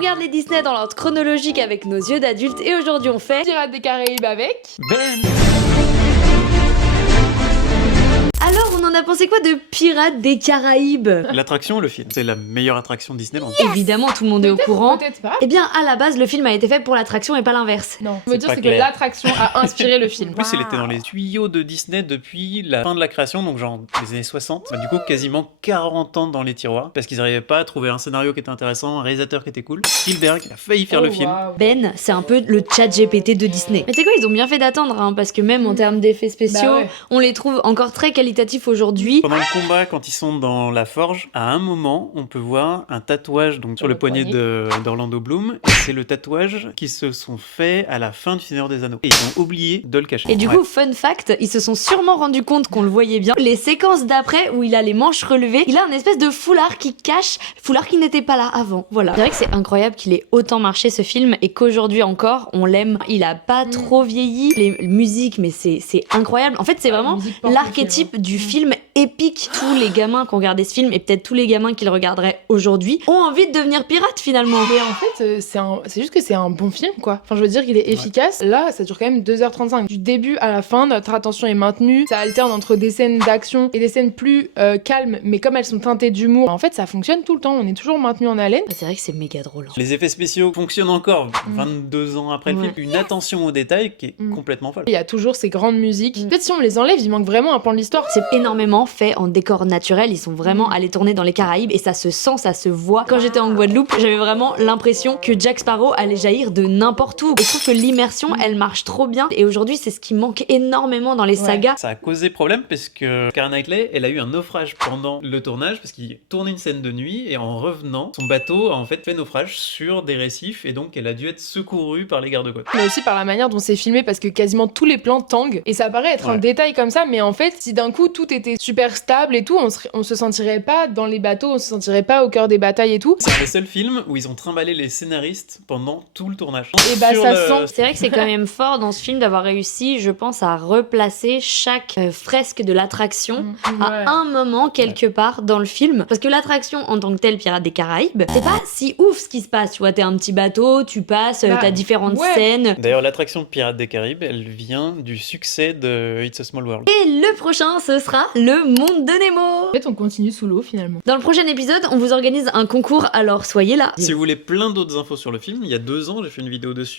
regarde les Disney dans l'ordre chronologique avec nos yeux d'adultes et aujourd'hui on fait Pirates des Caraïbes avec Ben. Alors on en a pensé quoi de Pirates des Caraïbes? L'attraction, le film, c'est la meilleure attraction Disneyland. Évidemment tout le monde est au Peut-être ou courant. peut-être pas. Eh bien à la base le film a été fait pour l'attraction et pas l'inverse. Non, ce que je veux dire pas c'est que clair. l'attraction a inspiré le film. En plus, il était dans les tuyaux de Disney depuis la fin de la création, donc genre les années 60. Du coup, quasiment 40 ans dans les tiroirs, parce qu'ils n'arrivaient pas à trouver un scénario qui était intéressant, un réalisateur qui était cool. Spielberg a failli faire le film. Waouh. Ben, c'est un peu le chat GPT de Disney. Mais tu sais quoi, ils ont bien fait d'attendre, hein, parce que même en termes d'effets spéciaux, Bah ouais. on les trouve encore très qualitatifs aujourd'hui. Pendant le combat, quand ils sont dans la forge, à un moment, on peut voir un tatouage donc sur le poignet d'Orlando Bloom. Et c'est le tatouage qu'ils se sont fait à la fin du Seigneur des Anneaux. Et ils ont oublié de le cacher. Et du Ouais. coup, fun fact, ils se sont sûrement rendus compte qu'on le voyait bien. Les séquences d'après où il a les manches relevées, il a un espèce de foulard qui cache, foulard qui n'était pas là avant. Voilà. C'est vrai que c'est incroyable qu'il ait autant marché ce film et qu'aujourd'hui encore, on l'aime. Il a pas trop vieilli. Les musiques, mais c'est incroyable. En fait, c'est vraiment l'archétype du film épique. Tous les gamins qui ont regardé ce film et peut-être tous les gamins qui le regarderaient aujourd'hui ont envie de devenir pirates finalement. Mais en fait, c'est juste que c'est un bon film, quoi. Enfin, je veux dire qu'il est efficace. Là, ça dure quand même 2h35. Du début à la fin, notre attention est maintenue. Ça alterne entre des scènes d'action et des scènes plus calmes, mais comme elles sont teintées d'humour, en fait, ça fonctionne tout le temps. On est toujours maintenu en haleine. C'est vrai que c'est méga drôle. Hein. Les effets spéciaux fonctionnent encore 22 ans après le film. Une attention aux détails qui est complètement folle. Il y a toujours ces grandes musiques. Peut-être si on les enlève, il manque vraiment un pan de l'histoire. C'est énormément fait en décor naturel. Ils sont vraiment allés tourner dans les Caraïbes et ça se sent, ça se voit. Quand j'étais en Guadeloupe, j'avais vraiment l'impression que Jack Sparrow allait jaillir de n'importe où. Et je trouve que l'immersion, elle marche trop bien. Et aujourd'hui, c'est ce qui manque énormément dans les sagas. Ça a causé problème parce que Keira Knightley, elle a eu un naufrage pendant le tournage parce qu'il tournait une scène de nuit et en revenant, son bateau a en fait naufrage sur des récifs et donc elle a dû être secourue par les gardes-côtes. Mais aussi par la manière dont c'est filmé, parce que quasiment tous les plans tanguent. Et ça paraît être un détail comme ça, mais en fait, si d'un coup tout était super stable et tout, on se sentirait pas dans les bateaux, on se sentirait pas au cœur des batailles et tout. C'est le seul film où ils ont trimballé les scénaristes pendant tout le tournage. Et bah Sur ça le- sent. C'est vrai que c'est quand même fort dans ce film d'avoir réussi, je pense, à replacer chaque fresque de l'attraction à un moment quelque part dans le film. Parce que l'attraction en tant que telle, Pirates des Caraïbes, c'est pas si ouf ce qui se passe. Tu vois, t'es un petit bateau, tu passes, t'as différentes scènes. D'ailleurs, l'attraction Pirates des Caraïbes, elle vient du succès de It's a Small World. Et le prochain, ce sera le monde de Nemo. En fait, on continue sous l'eau finalement. Dans le prochain épisode, on vous organise un concours, alors soyez là. Si vous voulez plein d'autres infos sur le film, il y a 2 ans, j'ai fait une vidéo dessus.